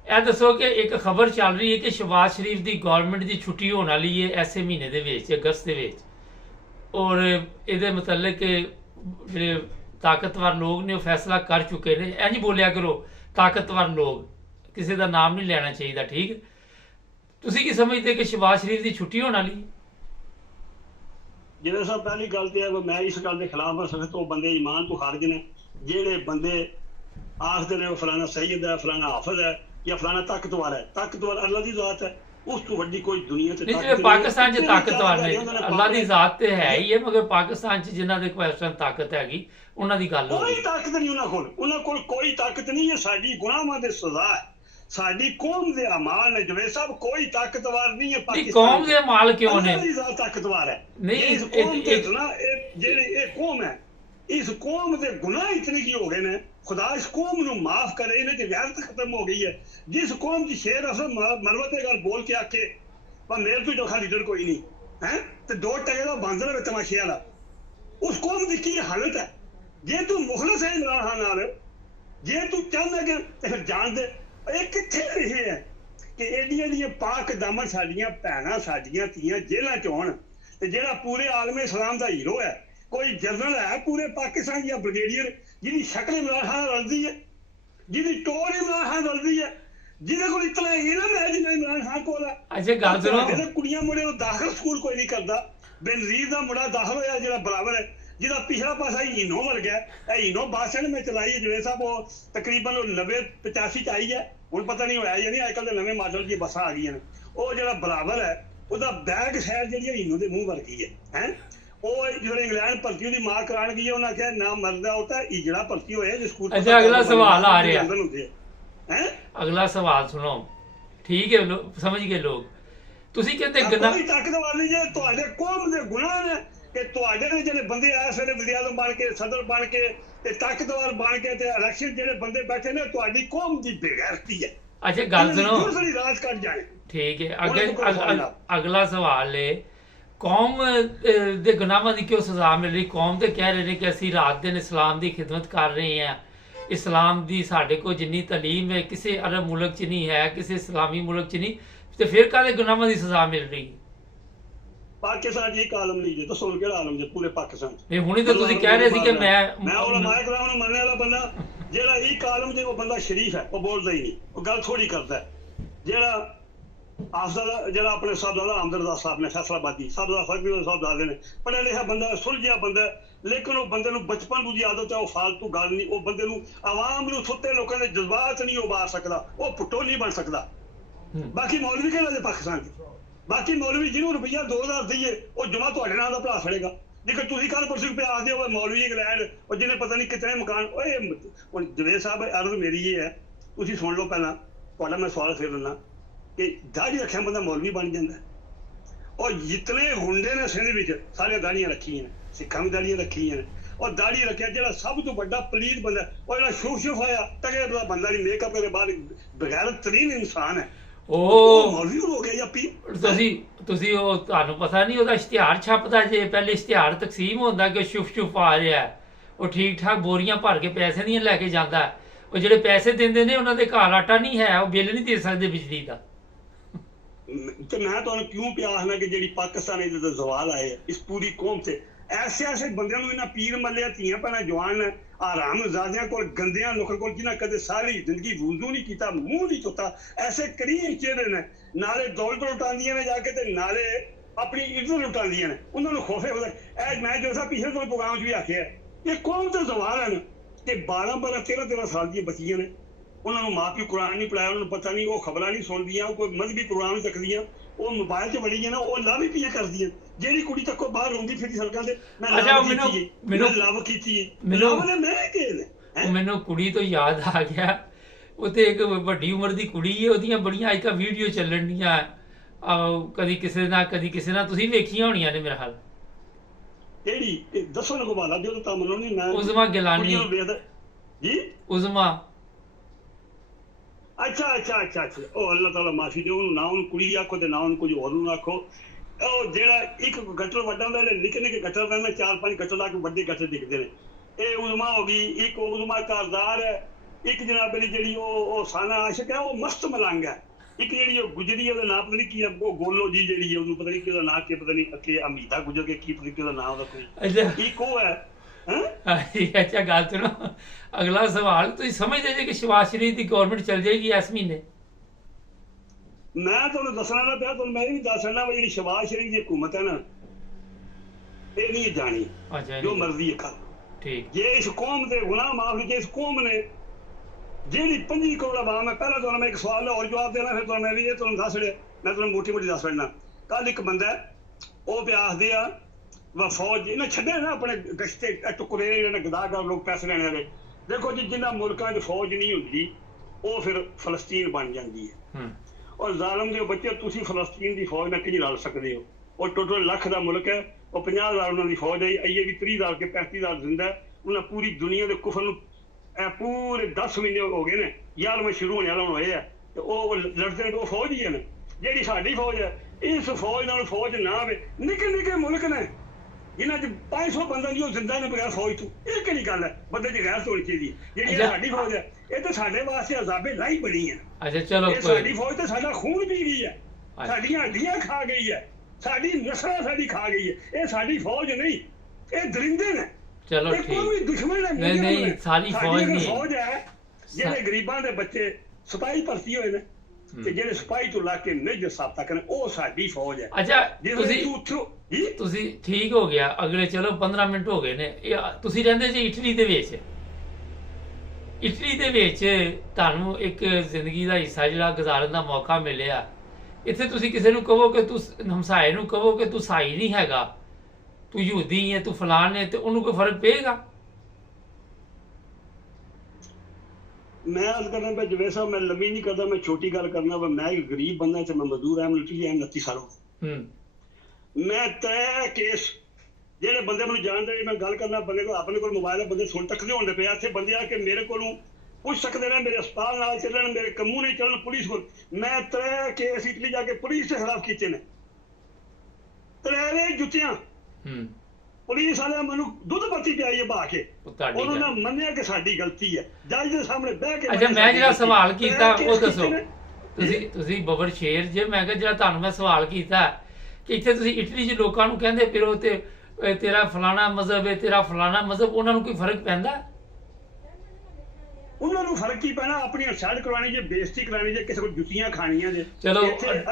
ਇਹ ਦੱਸੋ ਕਿ ਇੱਕ ਖਬਰ ਚੱਲ ਰਹੀ ਹੈ ਕਿ ਸ਼ਹਬਾਜ਼ ਸ਼ਰੀਫ ਦੀ ਗਵਰਨਮੈਂਟ ਦੀ ਛੁੱਟੀ ਹੋਣ ਵਾਲੀ ਹੈ ਐਸੇ ਮਹੀਨੇ ਦੇ ਵਿੱਚ, ਅਗਸਤ ਦੇ ਵਿੱਚ, ਔਰ ਇਹਦੇ ਮੁਤਲਕ ਜਿਹੜੇ ਤਾਕਤਵਰ ਲੋਕ ਨੇ ਉਹ ਫੈਸਲਾ ਕਰ ਚੁੱਕੇ ਨੇ। ਇੰਝ ਬੋਲਿਆ ਕਰੋ ਤਾਕਤਵਰ ਲੋਕ, ਕਿਸੇ ਦਾ ਨਾਮ ਨਹੀਂ ਲੈਣਾ ਚਾਹੀਦਾ, ਠੀਕ। ਤੁਸੀਂ ਕੀ ਸਮਝਦੇ ਕਿ ਸ਼ਹਬਾਜ਼ ਸ਼ਰੀਫ ਦੀ ਛੁੱਟੀ ਹੋਣ ਵਾਲੀ? ਜਿਵੇਂ ਸਭ ਪਹਿਲੀ ਗੱਲ ਤੇ ਹੈ ਮੈਂ ਇਸ ਗੱਲ ਦੇ ਖਿਲਾਫ ਹਾਂ, ਸਖਤ ਉਹ ਬੰਦੇ ਈਮਾਨ ਤੋਂ ਖਾਰਜ ਨੇ ਜਿਹੜੇ ਬੰਦੇ ਆਖਦੇ ਨੇ ਉਹ ਫਲਾਣਾ ਸੈਯਦ ਹੈ, ਫਲਾਣਾ ਹਾਫਿਜ਼ ਹੈ, ਜਾਂ ਫਲਾਣਾ ਤਾਕਤਵਰ ਹੈ। ਤਾਕਤਵਰ ਅੱਲਾ ਦੀ ਜ਼ਾਤ ਹੈ, ਉਸ ਤੋਂ ਵੱਡੀ ਕੋਈ ਦੁਨੀਆ ਤੇ ਨਹੀਂ। ਜਿਹੜੇ ਪਾਕਿਸਤਾਨ 'ਚ ਤਾਕਤਵਰ ਨੇ, ਅੱਲਾ ਦੀ ਜ਼ਾਤ ਤੇ ਹੈ ਹੀ ਹੈ, ਮਗਰ ਪਾਕਿਸਤਾਨ 'ਚ ਜਿਨ੍ਹਾਂ ਦੇ ਕੋਲ ਇਸ ਟਾਈਮ ਤਾਕਤ ਹੈਗੀ ਉਹਨਾਂ ਦੀ ਗੱਲ ਹੋ ਰਹੀ। ਕੋਈ ਤਾਕਤ ਨਹੀਂ ਉਹਨਾਂ ਕੋਲ ਕੋਈ ਤਾਕਤ ਨਹੀਂ ਹੈ। ਸਾਡੀ ਗੁਨਾਹਾਂ ਦੀ ਸਜ਼ਾ ਹੈ, ਸਾਡੀ ਕੌਮ ਦੇ ਅਮਾਲ ਨੇ। ਜਵੇ ਸਾਹਿਬ ਕੋਈ ਤਾਕਤਵਰ ਨਹੀਂ ਹੈ ਪਾਕਿਸਤਾਨ। ਕੌਮ ਦੇ ਅਮਾਲ ਕਿਉਂ ਨੇ? ਅੱਲਾ ਦੀ ਜ਼ਾਤ ਤਾਕਤਵਰ ਹੈ। ਨਹੀਂ ਇਸ ਕੌਮ ਤੇ ਨਾ ਜਿਹੜੀ ਇਹ ਕੌਮ ਹੈ, ਇਸ ਕੌਮ ਦੇ ਗੁਨਾਹ ਇਤਨੇ ਕੀ ਹੋ ਗਏ ਨੇ, ਖੁਦਾ ਇਸ ਕੌਮ ਨੂੰ ਮਾਫ ਕਰੇ। ਇਹਨਾਂ ਦੀ ਗੈਰਤ ਖਤਮ ਹੋ ਗਈ ਹੈ। ਜਿਸ ਕੌਮ ਦੀ ਸ਼ੇਰ ਅਫਸਰ ਮਰਵਤ ਇਹ ਗੱਲ ਬੋਲ ਕੇ ਆਕੇ ਪਰ ਮੇਰੇ ਤੋਂ ਚੋਖਾ ਲੀਡਰ ਕੋਈ ਨਹੀਂ ਹੈ, ਤੇ 2 ਟਕੇ ਦਾ ਬਾਂਦਰ ਹੈ ਤਮਾਸ਼ੇ ਵਾਲਾ, ਉਸ ਕੌਮ ਦੀ ਕੀ ਹਾਲਤ ਹੈ। ਜੇ ਤੂੰ ਮੁਖਲਸ ਹੈ ਇਮਰਾਨ ਖਾਨ ਨਾਲ, ਜੇ ਤੂੰ ਚਾਹੁੰਦਾ ਕਿ ਤੇ ਫਿਰ ਜਾਣ ਦੇ। ਇਹ ਕਿੱਥੇ ਇਹ ਹੈ ਕਿ ਇਹਦੀਆਂ ਪਾਕ ਦਾਮਨ ਸਾਡੀਆਂ ਭੈਣਾਂ, ਸਾਡੀਆਂ ਧੀਆਂ ਜੇਲ੍ਹਾਂ 'ਚ ਹੋਣ, ਤੇ ਜਿਹੜਾ ਪੂਰੇ ਆਲਮ ਇਸਲਾਮ ਦਾ ਹੀਰੋ ਹੈ, ਕੋਈ ਜਨਰਲ ਹੈ ਪੂਰੇ ਪਾਕਿਸਤਾਨ ਜਾਂ ਬ੍ਰਿਗੇਡੀਅਰ, ਜਿਹਦੀ ਸ਼ਕਲ ਇਮਰਾਨ ਖਾਨ ਰਲਦੀ ਹੈ, ਜਿਹਦੀ ਟੋਰ ਇਮਰਾਨ ਖਾਨ ਰਲਦੀ ਹੈ, ਜਿਹਦੇ ਕੋਲ ਇਤਨਾ ਹੀ ਨਾ ਮੈਂ ਜਿੰਨਾ ਇਮਰਾਨ ਖਾਨ ਕੋਲ ਹੈ। ਅੱਛਾ ਗੱਲ ਸੁਣੋ, ਕੁੜੀਆਂ ਮੁੰਡੇ ਨੂੰ ਦਾਖਲ ਸਕੂਲ ਕੋਈ ਨਹੀਂ ਕਰਦਾ। ਬੇਨਜ਼ੀਰ ਦਾ ਮੁੰਡਾ ਦਾਖਲ ਹੋਇਆ ਜਿਹੜਾ ਬਰਾਬਰ ਹੈ, ਜਿਹਦਾ ਪਿਛਲਾ ਪਾਸਾ ਹੀਨੋ ਮਰ ਗਿਆ। ਇਹ ਹੀਨੋ ਬੱਸ ਸਟੈਂਡ ਮੈਂ ਚਲਾਈ ਹੈ ਜਵੇ ਸਾਹਿਬ, ਉਹ ਤਕਰੀਬਨ 90-85 ਚ ਆਈ ਹੈ, ਹੁਣ ਪਤਾ ਨਹੀਂ ਹੋਇਆ ਜਾਂ ਨਹੀਂ। ਅੱਜ ਕੱਲ੍ਹ ਦੇ ਨਵੇਂ ਮਾਡਲ ਦੀਆਂ ਬੱਸਾਂ ਆ ਗਈਆਂ ਨੇ। ਉਹ ਜਿਹੜਾ ਬਰਾਬਰ ਹੈ ਉਹਦਾ ਬੈਗ ਸ਼ਾਇਦ ਜਿਹੜੀ ਹੀਨੋ ਦੇ ਮੂੰਹ ਵਰਗੀ ਹੈ। ਉਹ ਜਿਹੜੇ ਇੰਗਲੈਂਡ ਭਰਤੀ ਉਹਦੀ ਮਾਂ ਕਰਾਉਣ ਗਈ, ਉਹਨਾਂ ਕਿਹਾ ਨਾ ਮਰਦਾ ਉਹ ਤਾਂ ਜਿਹੜਾ ਭਰਤੀ ਹੋਇਆ ਜਿਸ ਸਕੂਲ। ਅੱਛਾ ਅਗਲਾ ਸਵਾਲ ਆ ਰਿਹਾ ਹੈ, ਅਗਲਾ ਸਵਾਲ ਸੁਣੋ, ਠੀਕ ਹੈ, ਸਮਝ ਗਏ ਲੋਕ। ਤੁਸੀਂ ਕਹਿੰਦੇ ਕੋਈ ਤਾਕਤਵਰ ਨਹੀਂ ਜੇ ਤੁਹਾਡੇ ਕੌਮ ਦੇ ਗੁਨਾਹ ਨੇ, ਕਿ ਤੁਹਾਡੇ ਦੇ ਜਿਹੜੇ ਬੰਦੇ ਇਸ ਵੇਲੇ ਵਜ਼ੀਰ ਆਜ਼ਮ ਬਣ ਕੇ, ਸਦਰ ਬਣ ਕੇ, ਤੇ ਤਾਕਤਵਰ ਬਣ ਕੇ, ਤੇ ਇਲੈਕਸ਼ਨ ਜਿਹੜੇ ਬੰਦੇ ਬੈਠੇ ਨੇ, ਤੁਹਾਡੀ ਕੌਮ ਦੀ ਬੇਗੈਰਤੀ ਹੈ। ਅੱਛਾ ਗੱਲ ਸੁਣੋ, ਦੂਸਰੀ ਰਾਜ ਕੱਢ ਜਾਏ। ਠੀਕ ਹੈ, ਅਗਲਾ ਸਵਾਲ ਹੈ, ਕੌਮ ਦੇ ਗੁਨਾਹਾਂ ਦੀ ਕਿਉਂ ਸਜ਼ਾ ਮਿਲ ਰਹੀ? ਕੌਮ ਤੇ ਕਹਿ ਰਹੇ ਨੇ ਕਿ ਅਸੀਂ ਰਾਤ ਦਿਨ ਇਸਲਾਮ ਦੀ ਖਿਦਮਤ ਕਰ ਰਹੇ ਹਾਂ, ਇਸਲਾਮ ਦੀ ਸਾਡੇ ਕੋਲ ਜਿੰਨੀ ਤਾਲੀਮ ਹੈ ਕਿਸੇ ਅਰਬ ਮੁਲਕ 'ਚ ਨਹੀਂ ਹੈ, ਕਿਸੇ ਇਸਲਾਮੀ ਮੁਲਕ 'ਚ ਨਹੀਂ, ਤੇ ਫਿਰ ਕਾਹਦੇ ਗੁਨਾਹਾਂ ਦੀ ਸਜ਼ਾ ਮਿਲ ਰਹੀ? ਪਾਕਿਸਤਾਨ 'ਚ ਇੱਕ ਆਲਮ ਨਹੀਂ ਜੇ, ਦੱਸੋ ਕਿਹੜਾ ਆਲਮ ਜੇ ਪੂਰੇ ਪਾਕਿਸਤਾਨ 'ਚ? ਨਹੀਂ ਹੁਣੇ ਤਾਂ ਤੁਸੀਂ ਕਹਿ ਰਹੇ ਸੀ ਕਿ ਮੈਂ ਉਲਮਾਏ ਕਰਾਮ ਨੂੰ ਮੰਨਣ ਵਾਲਾ ਬੰਦਾ, ਜਿਹੜਾ ਇੱਕ ਆਲਮ ਜੇ ਉਹ ਬੰਦਾ ਸ਼ਰੀਫ ਹੈ, ਉਹ ਬੋਲਦਾ ਹੀ ਨਹੀਂ, ਉਹ ਗੱਲ ਥੋੜੀ ਕਰਦਾ। ਜਿਹੜਾ ਆਫਜ਼ਲ ਜਿਹੜਾ ਆਪਣੇ ਸਾਹਿਬਜ਼ਾਦਾ ਅਮਦਰਦਾ ਸਾਹਿਬ ਨੇ, ਫੈਸਲਾਬਾਦੀ ਸਾਹਿਬਜ਼ਾਦਾ ਫਕੀਰ ਸਾਹਿਬ ਦੱਸਦੇ ਨੇ, ਪੜ੍ਹਿਆ ਲਿਖਿਆ ਬੰਦਾ, ਸੁਲਝਿਆ ਬੰਦਾ, ਲੇਕਿਨ ਉਹ ਬੰਦੇ ਨੂੰ ਬਚਪਨ ਨੂੰ ਦੀ ਆਦਤ ਹੈ, ਉਹ ਫਾਲਤੂ ਗੱਲ ਨਹੀਂ। ਉਹ ਬੰਦੇ ਨੂੰ ਆਵਾਮ ਨੂੰ, ਸੁੱਤੇ ਲੋਕਾਂ ਦੇ ਜਜ਼ਬਾਤ ਨਹੀਂ ਉਬਾਰ ਸਕਦਾ, ਉਹ ਪੁੱਟੋ ਨਹੀਂ ਬਣ ਸਕਦਾ। ਬਾਕੀ ਮੌਲਵੀ ਕਿਹੜਾ ਜੇ ਪਾਕਿਸਤਾਨ 'ਚ? ਬਾਕੀ ਮੌਲਵੀ ਜਿਹਨੂੰ ਰੁਪਈਆ 2000 ਦਈਏ, ਉਹ ਜਮਾ ਤੁਹਾਡੇ ਨਾਲ ਦਾ ਭਰਾ ਫੜੇਗਾ। ਜੇਕਰ ਤੁਸੀਂ ਕੱਲ ਪਰਸੋਂ ਰੁਪਏ ਆਖਦੇ ਹੋ ਮੌਲਵੀ ਇੰਗਲੈਂਡ, ਉਹ ਜਿਹਨੇ ਪਤਾ ਨਹੀਂ ਕਿਤਨੇ ਮਕਾਨ। ਓਏ ਹੁਣ ਜਵੇਦ ਸਾਹਿਬ ਅਰਜ਼ ਮੇਰੀ ਇਹ ਹੈ, ਤੁਸੀਂ ਸੁਣ ਲਓ ਪਹਿਲਾਂ, ਤੁਹਾਡਾ ਮੈਂ ਸਵਾਲ ਫੇਰ ਦਿੰਦਾ ਕਿ ਦਾੜੀ ਰੱਖਿਆ ਬੰਦਾ ਮੌਲਵੀ ਬਣ ਜਾਂਦਾ? ਔਰ ਜਿਤਨੇ ਗੁੰਡੇ ਨੇ ਸਿੰਧ ਵਿੱਚ ਸਾਰੇ ਦਾੜੀਆਂ ਰੱਖੀਆਂ ਨੇ, ਸਿੱਖਾਂ ਵੀ ਦਾੜੀਆਂ ਰੱਖੀਆਂ ਨੇ, ਔਰ ਦਾੜੀ ਰੱਖਿਆ ਜਿਹੜਾ ਸਭ ਤੋਂ ਵੱਡਾ ਪਲੀਤ ਬੰਦਾ, ਉਹ ਜਿਹੜਾ ਸ਼ੂਫ ਹੋਇਆ ਤਗੇ ਦਾ ਬੰਦਾ ਨਹੀਂ, ਮੇਕਅਪ ਦੇ ਬਾਅਦ ਬਗੈਰਤ ਤਰੀਨ ਇਨਸਾਨ ਹੈ, ਉਹ ਮੌਲਵੀ ਹੋ ਗਿਆ ਜਾਂ ਪੀ। ਤੁਸੀਂ ਉਹ ਤੁਹਾਨੂੰ ਪਤਾ ਨਹੀਂ ਉਹਦਾ ਇਸ਼ਤਿਹਾਰ ਛਪਦਾ ਜੇ, ਪਹਿਲੇ ਇਸ਼ਤਿਹਾਰ ਤਕਸੀਮ ਹੁੰਦਾ ਕਿ ਸ਼ੁਫ ਆ ਰਿਹਾ, ਉਹ ਠੀਕ ਠਾਕ ਬੋਰੀਆਂ ਭਰ ਕੇ ਪੈਸੇ ਦੀਆਂ ਲੈ ਕੇ ਜਾਂਦਾ, ਉਹ ਜਿਹੜੇ ਪੈਸੇ ਦਿੰਦੇ ਨੇ ਉਹਨਾਂ ਦੇ ਘਰ ਆਟਾ ਨਹੀਂ ਹੈ, ਉਹ ਬਿੱਲ ਨਹੀਂ ਦੇ ਸਕਦੇ ਬਿਜਲੀ ਦਾ। ਤੇ ਮੈਂ ਤੁਹਾਨੂੰ ਕਿਉਂ ਪਿਆ ਆਖਣਾ ਕਿ ਜਿਹੜੀ ਪਾਕਿਸਤਾਨ ਦੇ ਜ਼ਵਾਲ ਆਏ ਆ, ਇਸ ਪੂਰੀ ਕੌਮ ਤੇ ਐਸੇ ਬੰਦਿਆਂ ਨੂੰ ਇਹਨਾਂ ਪੀਰ ਮੱਲਿਆ ਧੀਆਂ ਭੈਣਾਂ ਜਵਾਨ ਹਰਾਮਜ਼ਾਦਿਆਂ ਕੋਲ, ਗੰਦਿਆਂ ਲੋਕਾਂ ਕੋਲ ਜਿਨ੍ਹਾਂ ਕਦੇ ਸਾਰੀ ਜ਼ਿੰਦਗੀ ਵੁਜ਼ੂ ਨਹੀਂ ਕੀਤਾ, ਮੂੰਹ ਨਹੀਂ ਧੋਤਾ, ਐਸੇ ਕਰੀਮ ਚਿਹਰੇ ਨੇ, ਨਾਲੇ ਦੌਲਤ ਲੁਟਾਉਂਦੀਆਂ ਨੇ ਜਾ ਕੇ ਤੇ ਨਾਲੇ ਆਪਣੀ ਇੱਜ਼ਤ ਲੁਟਾਉਂਦੀਆਂ ਨੇ। ਉਹਨਾਂ ਨੂੰ ਖੋਫੇ ਹੁੰਦਾ ਇਹ ਮੈਂ ਜੋ ਪਿਛਲੇ ਤੋਂ ਪ੍ਰੋਗਰਾਮ 'ਚ ਵੀ ਆਖਿਆ, ਇਹ ਕੌਮ ਤੇ ਜ਼ਵਾਲ ਹਨ ਤੇ 12 13 ਸਾਲ ਦੀਆਂ ਬੱਚੀਆਂ ਨੇ, ਉਹਨਾਂ ਨੂੰ ਮਾਂ ਪਿਓ ਕੁਰਾਨ ਨਹੀਂ ਪੜਾਇਆ, ਉਹਨਾਂ ਨੂੰ ਪਤਾ ਨਹੀਂ, ਉਹ ਖਬਰਾਂ ਨਹੀਂ ਸੁਣਦੀਆਂ, ਉਹ ਕੋਈ ਮਜ਼ਹਬੀ ਪ੍ਰੋਗਰਾਮ ਨਹੀਂ ਚੱਕਦੀਆਂ, ਉਹ ਮੋਬਾਈਲ 'ਚ ਵੜੀਆਂ ਨਾ, ਉਹ ਲਵ ਹੀ ਪੀਏ ਕਰਦੀਆਂ। ਜਿਹੜੀ ਕੁੜੀ ਤੱਕ ਬਾਹਰ ਰੋਂਦੀ ਫਿਰਦੀ ਸੜਕਾਂ ਤੇ, ਮੈਂ ਲਵ ਕੀਤੀ ਮੈਨੂੰ ਕੁੜੀ ਤੋਂ ਯਾਦ ਆ ਗਿਆ, ਉਹ ਤੇ ਇੱਕ ਵੱਡੀ ਉਮਰ ਦੀ ਕੁੜੀ ਹੈ, ਉਹਦੀਆਂ ਬੜੀਆਂ ਅੱਜ ਕੱਲ੍ਹ ਵੀਡੀਓ ਚੱਲਣ ਡੀਆਂ, ਕਦੀ ਕਿਸੇ ਨਾਲ ਤੁਸੀਂ ਵੇਖੀਆਂ ਹੋਣੀਆਂ ਨੇ ਮੇਰਾ ਹਾਲ। ਕਿਹੜੀ ਦੱਸੋ ਨਾ ਗਵਾਲਾ ਜੋ ਤਾਂ ਮੈਨੂੰ ਨਹੀਂ, ਮੈਂ ਉਜ਼ਮਾ ਗਿਲਾਨੀ ਜੀ, ਉਜ਼ਮਾ। ਅੱਛਾ ਉਹ ਅੱਲਾਹ ਤਾਲਾ ਮਾਫੀ ਦੇ, ਉਹਨੂੰ ਨਾ ਉਹਨੂੰ ਕੁੜੀ ਆਖੋ ਤੇ ਨਾ ਉਹਨੂੰ ਕੁਝ ਹੋਰ ਨੂੰ ਆਖੋ। ਉਹ ਜਿਹੜਾ ਇੱਕ ਗਟਰ ਵੱਡਾ ਹੁੰਦਾ, ਨਿੱਕੇ ਨਿੱਕੇ ਗਟਰ ਪੈਂਦੇ, 4-5 ਗਟਰ ਲਾ ਕੇ ਵੱਡੇ ਗਟਰ ਦਿਖਦੇ ਨੇ, ਇਹ ਉਜ਼ਮਾ ਹੋ ਗਈ। ਇੱਕ ਉਜ਼ਮਾ ਕਾਰਦਾਰ ਹੈ, ਇੱਕ ਜਨਾਬ ਦੀ ਜਿਹੜੀ ਉਹ ਸਾਨਾ ਆਸ਼ਕ ਹੈ, ਉਹ ਮਸਤ ਮਲੰਗ ਹੈ। ਇੱਕ ਜਿਹੜੀ ਉਹ ਗੁਜਰੀ, ਉਹਦਾ ਨਾਂ ਪਤਾ ਨਹੀਂ ਕੀ ਹੈ, ਉਹ ਗੋਲੋ ਜੀ ਜਿਹੜੀ ਹੈ, ਉਹਨੂੰ ਪਤਾ ਨਹੀਂ ਕਿਹਦਾ ਨਾਂ, ਪਤਾ ਨਹੀਂ ਅੱਗੇ ਅਮੀਤਾ ਗੁਜਰ ਕੇ ਕੀ ਪਤਾ ਕਿਹਦਾ ਨਾਂ ਉਹਦਾ ਕੋਈ, ਇੱਕ ਉਹ ਹੈ। ਅੱਛਾ ਗੱਲ ਸੁਣੋ, ਅਗਲਾ ਸਵਾਲ, ਤੁਸੀਂ ਸਮਝਦੇ ਜੇ ਕਿ ਸ਼ਹਿਬਾਜ਼ ਸ਼ਰੀਫ ਦੀ ਗਵਰਨਮੈਂਟ ਚੱਲ ਜਾਏਗੀ ਇਸ ਮਹੀਨੇ? ਮੈਂ ਤੁਹਾਨੂੰ ਦੱਸਣਾ ਨਾ ਪਿਆ, ਤੁਹਾਨੂੰ ਮੈਂ ਵੀ ਦੱਸ ਸਕਦਾ ਵੀ ਜਿਹੜੀ ਸ਼ਹਿਬਾਜ਼ ਸ਼ਰੀਫ ਦੀ ਹਕੂਮਤ ਹੈ ਨਾ, ਇਹ ਨਹੀਂ ਜਾਣੀ ਜੋ ਮਰਜ਼ੀ ਹੈ ਕਰ। ਠੀਕ, ਜੇ ਇਸ ਕੌਮ ਦੇ ਗੁਨਾਹ ਮਾਫ ਨਹੀਂ, ਜੇ ਇਸ ਕੌਮ ਨੇ ਜਿਹੜੀ 25 ਕਰੋੜ ਆਵਾਮ ਹੈ, ਪਹਿਲਾਂ ਤੁਹਾਨੂੰ ਮੈਂ ਇੱਕ ਸਵਾਲ ਦਾ ਹੋਰ ਜਵਾਬ ਦੇਣਾ, ਫਿਰ ਤੁਹਾਨੂੰ ਮੈਂ ਵੀ ਇਹ ਤੁਹਾਨੂੰ ਦੱਸ ਰਿਹਾ, ਮੈਂ ਤੁਹਾਨੂੰ ਮੋਟੀ ਦੱਸ ਲੈਣਾ। ਕੱਲ ਇੱਕ ਬੰਦਾ ਉਹ ਪਿਆਸਦੇ ਆ ਫੌਜ ਇਹਨਾਂ ਛੱਡਿਆ ਨਾ ਆਪਣੇ ਗਸ਼ਤੇ ਟੁਕੜੇ ਜਿਹੜੇ ਗਦਾਕਾਰ ਲੋਕ ਪੈਸੇ ਲੈਣੇ ਵਾਲੇ। ਦੇਖੋ ਜੀ, ਜਿਨ੍ਹਾਂ ਮੁਲਕਾਂ 'ਚ ਫੌਜ ਨਹੀਂ ਹੁੰਦੀ ਉਹ ਫਿਰ ਫਲਸਤੀਨ ਬਣ ਜਾਂਦੀ ਹੈ। ਔਰ ਜ਼ਾਲਮ ਦੇ ਬੱਚੇ, ਤੁਸੀਂ ਫਲਸਤੀਨ ਦੀ ਫੌਜ ਨਾਲ ਕਿੰਨੀ ਲੜ ਸਕਦੇ ਹੋ? ਉਹ ਟੋਟਲ ਲੱਖ ਦਾ ਮੁਲਕ ਹੈ, ਉਹ 50,000 ਉਹਨਾਂ ਦੀ ਫੌਜ ਹੈ, ਇਹ ਵੀ 30,000 ਕੇ 35,000 ਜ਼ਿੰਦਾ। ਉਹਨਾਂ ਪੂਰੀ ਦੁਨੀਆ ਦੇ ਕੁਫਰ ਨੂੰ ਪੂਰੇ 10 ਮਹੀਨੇ ਹੋ ਗਏ ਨੇ, 11ਵੇਂ ਸ਼ੁਰੂ ਹੋਣੇ ਵਾਲਾ ਹੁਣ ਹੋਏ ਆ, ਤੇ ਉਹ ਲੜਦੇ ਨੇ, ਉਹ ਫੌਜ ਹੀ ਹੈ। ਜਿਹੜੀ ਸਾਡੀ ਫੌਜ ਹੈ, ਇਸ ਫੌਜ ਨਾਲ ਫੌਜ ਨਾ ਆਵੇ। ਨਿੱਕੇ ਨਿੱਕੇ ਮੁਲਕ ਨੇ ਜਿਨ੍ਹਾਂ 'ਚ 500 ਬੰਦਾ ਨਹੀਂ ਉਹ ਜ਼ਿੰਦਾ ਨੇ ਬਗੈਰ ਫੌਜ ਤੋਂ, ਇਹ ਕਿਹੜੀ ਗੱਲ ਹੈ? ਬੰਦੇ 'ਚ ਗੈਰ ਹੋਣੀ ਚਾਹੀਦੀ ਹੈ। ਜਿਹੜੀ ਸਾਡੀ ਫੌਜ ਹੈ, ਇਹ ਤਾਂ ਸਾਡੇ ਵਾਸਤੇ ਅਜ਼ਾਬੇ ਲਾਈ ਬਣੀ ਹੈ। ਅੱਛਾ ਚਲੋ, ਸਾਡੀ ਫੌਜ ਤੇ ਸਾਡਾ ਖੂਨ ਪੀ ਗਈ ਹੈ, ਸਾਡੀਆਂ ਹੱਡੀਆਂ ਖਾ ਗਈ ਹੈ, ਸਾਡੀ ਨਸਲਾਂ ਸਾਡੀ ਖਾ ਗਈ ਹੈ। ਇਹ ਸਾਡੀ ਫੌਜ ਨਹੀਂ, ਇਹ ਦਰਿੰਦੇ ਨੇ। ਚਲੋ ਠੀਕ, ਕੋਈ ਦੁਸ਼ਮਣ ਨਹੀਂ, ਸਾਰੀ ਫੌਜ ਨਹੀਂ। ਫੌਜ ਹੈ ਜਿਹੜੇ ਗਰੀਬਾਂ ਦੇ ਬੱਚੇ ਸਿਪਾਹੀ ਭਰਤੀ ਹੋਏ ਨੇ, ਤੇ ਜਿਹੜੇ ਸਿਪਾਹੀ ਤੋਂ ਲਾ ਕੇ ਨਿੱਜ ਸਾਬਤਾ ਕਰਨ, ਉਹ ਸਾਡੀ ਫੌਜ ਹੈ। ਅੱਛਾ, ਤੁਸੀਂ ਠੀਕ ਹੋ ਗਿਆ ਅਗਲੇ, ਚਲੋ 15 ਮਿੰਟ ਹੋ ਗਏ ਨੇ। ਤੁਸੀਂ ਰਹਿੰਦੇ ਜੀ ਇਟਲੀ ਦੇ ਵਿੱਚ, ਇਟਲੀ ਦੇ ਵਿੱਚ ਤੁਹਾਨੂੰ ਇੱਕ ਜ਼ਿੰਦਗੀ ਦਾ ਹਿੱਸਾ ਜਿਹੜਾ ਗੁਜ਼ਾਰਨ ਦਾ ਮੌਕਾ ਮਿਲਿਆ। ਇੱਥੇ ਤੁਸੀਂ ਕਿਸੇ ਨੂੰ ਕਹੋ ਕਿ ਤੂੰ ਹਮਸਾਏ ਨੂੰ ਕਹੋ ਕਿ ਤੂੰ ਸਾਈ ਨਹੀਂ ਹੈਗਾ, ਤੂੰ ਯਹੂਦੀ ਹੈ, ਤੂੰ ਫਲਾਨ ਹੈ, ਤੇ ਉਹਨੂੰ ਕੋਈ ਫਰਕ ਪਏਗਾ? ਮੈਂ ਅੱਜ ਕਰਨਾ ਪਿਆ ਜਵੇਦ ਸਾਹਿਬ, ਮੈਂ ਲੰਮੀ ਨਹੀਂ ਕਰਦਾ, ਮੈਂ ਛੋਟੀ ਗੱਲ ਕਰਨਾ। ਮੈਂ ਇੱਕ ਗਰੀਬ ਬੰਦਾ ਤੇ ਮੈਂ ਮਜ਼ਦੂਰ ਹਾਂ, ਲਿਟਰਲੀ 29 ਸਾਲ ਹੋ ਗਏ। ਮੈਂ 3 ਕੇਸ ਜਿਹੜੇ ਬੰਦੇ ਮੈਨੂੰ ਜਾਣਦੇ, ਮੈਂ ਗੱਲ ਕਰਨਾ, ਬੰਦੇ ਕੋਲ ਆਪਣੇ ਕੋਲ ਮੋਬਾਈਲ ਹੈ, ਬੰਦੇ ਸੁਣ ਤੱਕਦੇ ਹੁੰਦੇ ਪਏ ਇੱਥੇ ਬੰਦੇ ਆ ਕੇ ਮੇਰੇ ਕੋਲੋਂ ਪੁੱਛ ਸਕਦੇ ਨੇ, ਮੇਰੇ ਹਸਪਤਾਲ ਨਾਲ ਚੱਲਣ, ਮੇਰੇ ਕੰਮੂ ਨਹੀਂ ਚੱਲਣ, ਪੁਲਿਸ ਕੋਲ। ਮੈਂ 3 ਕੇਸ ਇਟਲੀ ਜਾ ਕੇ ਪੁਲਿਸ ਦੇ ਖਿਲਾਫ ਕੀਤੇ ਨੇ, 3 ਜੁੱਤੀਆਂ। ਪੁਲਿਸ ਵਾਲਿਆਂ ਮੈਨੂੰ ਦੁੱਧ ਪੱਤੀ ਪਿਆਈ ਹੈ ਬਹਾ ਕੇ, ਉਹਨਾਂ ਨੇ ਮੰਨਿਆ ਕਿ ਸਾਡੀ ਗਲਤੀ ਹੈ, ਜੱਜ ਦੇ ਸਾਹਮਣੇ ਬਹਿ ਕੇ। ਅੱਛਾ, ਮੈਂ ਜਿਹੜਾ ਸਵਾਲ ਕੀਤਾ ਉਹ ਦੱਸੋ। ਤੁਸੀਂ ਬਬਰ ਸ਼ੇਰ ਜੇ, ਮੈਂ ਕਿਹਾ ਜਿਹੜਾ ਤੁਹਾਨੂੰ ਮੈਂ ਸਵਾਲ ਕੀਤਾ ਕਿ ਇੱਥੇ ਤੁਸੀਂ ਇਟਲੀ 'ਚ ਲੋਕਾਂ ਨੂੰ ਕਹਿੰਦੇ ਫਿਰੋ ਤੇ ਤੇਰਾ ਫਲਾਣਾ ਮਜ਼ਹਬ ਹੈ, ਤੇਰਾ ਫਲਾਣਾ ਮਜ਼ਹਬ, ਉਹਨਾਂ ਨੂੰ ਕੋਈ ਫਰਕ ਪੈਂਦਾ? ਉਹਨਾਂ ਨੂੰ ਫਰਕ ਕੀ ਪੈਣਾ? ਆਪਣੀ ਅਰਸ਼ਾਦ ਕਰਵਾਣੀ ਜੇ, ਬੇਇੱਜ਼ਤੀ ਕਰਾਣੀ ਜੇ, ਕਿਸੇ ਕੋਲ ਜੁੱਤੀਆਂ ਖਾਣੀਆਂ ਜੇ। ਚਲੋ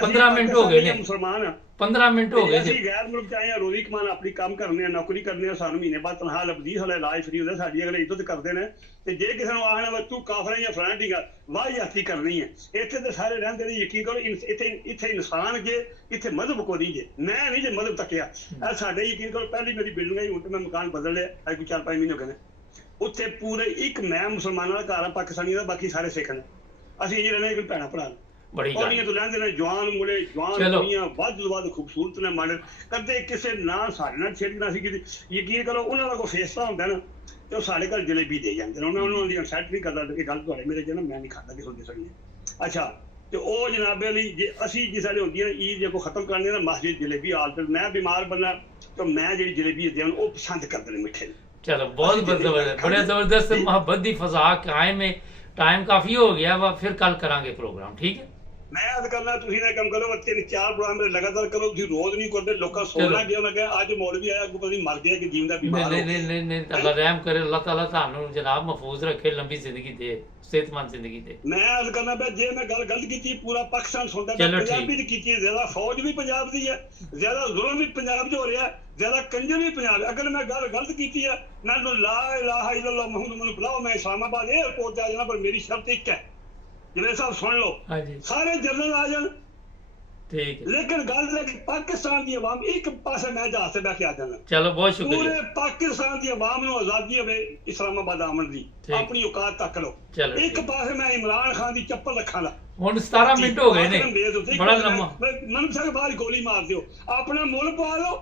15 ਮਿੰਟ ਹੋ ਗਏ ਨੇ, ਮੁਸਲਮਾਨ 15 ਮਿੰਟ ਹੋ ਗਏ ਜੀ। ਅਸੀਂ ਗੈਰ ਮੁਲਕ 'ਚ ਆਏ ਹਾਂ, ਰੋਜ਼ੀ ਕਮਾਨ, ਆਪਣੀ ਕੰਮ ਕਰਨੇ ਆ, ਨੌਕਰੀ ਕਰਨੇ ਆ, ਸਾਨੂੰ ਮਹੀਨੇ ਬਾਅਦ ਤਨਖਾਹ ਲੱਭਦੀ, ਸਾਡਾ ਇਲਾਜ ਫਰੀ ਹੁੰਦਾ, ਸਾਡੀ ਅਗਲੇ ਇੱਜ਼ਤ ਕਰਦੇ ਨੇ। ਤੇ ਜੇ ਕਿਸੇ ਨੂੰ ਆਖਣਾ ਤੂੰ ਕਾਫਰ ਜਾਂ ਫਲਾਣਾ ਠੀਕ ਆ, ਵਾਹਿਯਾਤੀ ਕਰਨੀ ਹੈ। ਇੱਥੇ ਤੇ ਸਾਰੇ ਰਹਿੰਦੇ ਨੇ, ਯਕੀਨ ਕਰੋ, ਇੱਥੇ ਇਨਸਾਨ ਜੇ, ਇੱਥੇ ਮਜ਼ਹਬ ਕੋ ਨਹੀਂ ਜੇ। ਮੈਂ ਨਹੀਂ ਜੇ ਮਜ਼ਹਬ ਤੱਕਿਆ, ਸਾਡੇ ਯਕੀਨ ਕਰੋ, ਪਹਿਲੀ ਮੇਰੀ ਬਿਲਡਿੰਗ ਆਈ, ਹੁਣ ਤੇ ਮੈਂ ਮਕਾਨ ਬਦਲ ਲਿਆ, ਅੱਜ ਕੋਈ 4-5 ਮਹੀਨੇ ਹੋ ਗਏ ਨੇ। ਉੱਥੇ ਪੂਰੇ ਇੱਕ ਮੈਂ ਮੁਸਲਮਾਨਾਂ ਦਾ ਘਰ ਆ, ਪਾਕਿਸਤਾਨੀ ਦਾ, ਬਾਕੀ ਸਾਰੇ ਸਿੱਖ ਨੇ। ਅਸੀਂ ਇਹ ਰਹਿੰਦੇ ਕੋਈ ਭੈਣਾ ਭਰਾ ਪੌੜੀਆਂ ਤੋਂ ਲੈਂਦੇ ਨੇ, ਜਵਾਨ ਮੁੰਡੇ, ਜਵਾਨ ਕੁੜੀਆਂ, ਵੱਧ ਤੋਂ ਵੱਧ ਖੂਬਸੂਰਤ ਨੇ, ਮਾਡਲ। ਕਦੇ ਕਿਸੇ ਨਾਲ ਸਾਡੇ ਨਾਲ ਛੇੜਨਾ ਸੀ ਕਿਤੇ, ਯਕੀਨ ਕਰੋ, ਉਹਨਾਂ ਦਾ ਕੋਈ ਫੇਸਲਾ ਹੁੰਦਾ ਨਾ, ਤੇ ਉਹ ਸਾਡੇ ਘਰ ਜਲੇਬੀ ਦੇ ਜਾਂਦੇ ਨੇ। ਉਹਨਾਂ ਦੀ ਅਨਸੈਟ ਨਹੀਂ ਕਰਦਾ, ਇਹ ਗੱਲ ਤੁਹਾਡੇ ਮੇਰੇ ਜਨਮ ਮੈਂ ਨਹੀਂ ਖਾਂਦਾ ਕਿਸੇ ਦੇ ਸੜੀ। ਅੱਛਾ, ਤੇ ਉਹ ਜਨਾਬੇ ਲਈ ਜੇ ਅਸੀਂ ਜਿਸ ਵੇਲੇ ਹੁੰਦੀ ਹੈ ਈਦ ਜੇ ਕੋਈ ਖਤਮ ਕਰਨੀ ਨਾ, ਮਸਜਿਦ ਜਲੇਬੀ ਹਾਲਤ, ਮੈਂ ਬਿਮਾਰ ਬੰਦਾ ਤਾਂ ਮੈਂ ਜਿਹੜੀ ਜਲੇਬੀ ਦੇਣ ਉਹ ਪਸੰਦ ਕਰਦੇ ਨੇ ਮਿੱਠੇ। ਚਲੋ ਬਹੁਤ ਬੜਾ ਜ਼ਬਰਦਸਤ ਮੁਹੱਬਤ ਦੀ ਫਜ਼ਾ ਕਾਇਮ ਹੈ। टाइम काफ़ी हो गया, वह फिर कल करांगे प्रोग्राम, ठीक है। मैं याद करना तुसी ना कम करो 3-4 प्रोग्राम मेरे लगातार करो, तुसी रोज नहीं करते, लोका सोना चलो। क्यों लगा आज मौलवी आया को पता नहीं मर गया कि जीवदा नहीं बीमार हो नहीं नहीं नहीं नहीं, अल्लाह रहम करे, अल्लाह ताला थानू जनाब महफूज रखे, लंबी जिंदगी दे, सेहतमंद जिंदगी दे। मैं याद करना पे जे मैं गल गलत की पूरा पाकिस्तान सुनता चलो पे, पंजाबी ठीक। च की ज्यादा फौज भी पंजाब दी है, ज्यादा जुल्म भी पंजाब च हो रहा है, ज्यादा कंजर भी पंजाब है। अगर मैं गल गलत की है मैं ला इलाहा इल्लल्लाह मुहम्मद बुलाओ, मैं इस्लामाबाद एयरपोर्ट जा जाना, पर मेरी शर्त एक है, जिवें साहब सुन लो, हाँ जी सारे जनरल आ जान, ठीक है। लेकिन गल है कि पाकिस्तान की अवाम एक पासे मैं जहाज से बैठ के आ जाना, चलो बहुत पूरे शुक्रिया। पाकिस्तान की अवाम को आजादी है इस्लामाबाद आमन दी, ठीक। अपनी औकात तक लो। चलो एक ठीक। पासे मैं इमरान खान की चप्पल रखा ਹੁਣ 17 ਮਿੰਟ ਹੋ ਗਏ ਨੇ, ਬੜਾ ਲੰਮਾ। मन साहब बाहर गोली मार दियो, अपना मुल पा लो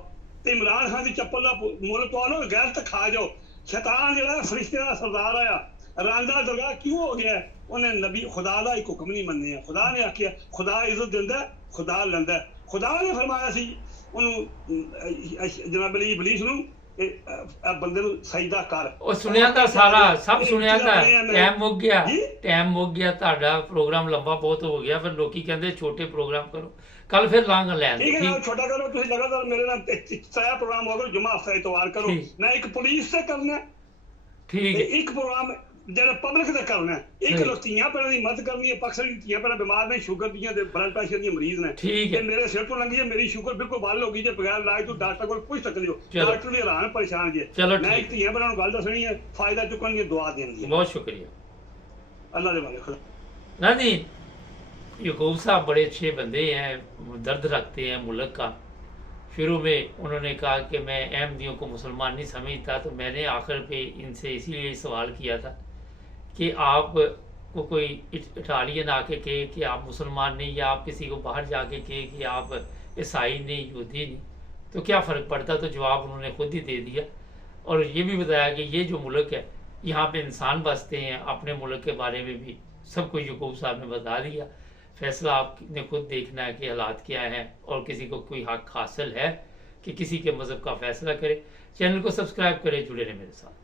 ते इमरान खान की चप्पल का मुल पा लो, गैरत खा जाओ। शैतान जिहड़ा फरिश्ते दा सरदार आया, रांदा दरगाह क्यों हो गया, उन्हें नबी खुदा दा ही हुक्म नहीं मन्ने। खुदा ने आखिया, खुदा इज्जत दिंदा, खुदा लैंदा। खुदा ने फरमाया सी उन्होंने जनाब अली इबलीस नूं बंदे नूं सजदा कर। ਉਹ ਸੁਣਿਆ ਤਾਂ ਸਾਰਾ, ਸਭ ਸੁਣਿਆ ਤਾਂ। मैं- ਟਾਈਮ ਮੁੱਕ ਗਿਆ, जी? ਟਾਈਮ ਮੁੱਕ ਗਿਆ ਤੁਹਾਡਾ, ਪ੍ਰੋਗਰਾਮ ਲੰਬਾ ਬਹੁਤ ਹੋ ਗਿਆ, ਫਿਰ ਲੋਕੀ ਕਹਿੰਦੇ ਛੋਟੇ ਪ੍ਰੋਗਰਾਮ ਕਰੋ, ਕੱਲ ਫਿਰ ਲਾਂਗ ਲੈਣ ठीक है ना, ਠੀਕ। छोटा करो, तुम लगातार मेरे नाल तय प्रोग्राम होगा, जुमा हफ्ता इतवार करो। ठीक। मैं एक पुलिस से करना है, ਠੀਕ ते ਹੈ एक प्रोग्राम जेड़ा पब्लिक से करना है, एक ठीक। लोग धीयां भैणां दी मदद करनी है। पाकिस्तान दी धीयां भैणां बीमार ने, शुगर दियां ते ब्लड प्रेशर दी मरीज ने, ठीक है। ते मेरे सिर तो लंघी है, मेरी शुगर बिल्कुल बंद हो गई जे बगैर इलाज तो डॉक्टर को पूछ सकते हो। चलो। डॉक्टर भी हैरान परेशान जे। चलो मैं ठीक। एक धीयां भैणां नूं गल दसनी है, फायदा चुकन दी दुआ देनी है। बहुत शुक्रिया। अल्लाह दे वाले खुदा। ना जी, यकूब साहब बड़े अच्छे बंदे हैं, दर्द रखते हैं मुल्क का। शुरू में उन्होंने कहा कि मैं अहमदियों को मुसलमान नहीं समझता, तो मैंने आखिर पे इनसे इसीलिए सवाल किया था कि आप को कोई इटालियन आके कहे कि आप मुसलमान नहीं, या आप किसी को बाहर जाके कहे कि आप ईसाई नहीं, यहूदी नहीं, तो क्या फ़र्क पड़ता। तो जवाब उन्होंने खुद ही दे दिया, और ये भी बताया कि ये जो मुल्क है यहाँ पे इंसान बसते हैं। अपने मुल्क के बारे में भी सब कुछ यकूब साहब ने बता दिया। फैसला आपने खुद देखना है कि हालात क्या हैं, और किसी को कोई हक हासिल है कि किसी के मज़हब का फ़ैसला करे। चैनल को सब्सक्राइब करें, जुड़े रहें मेरे साथ।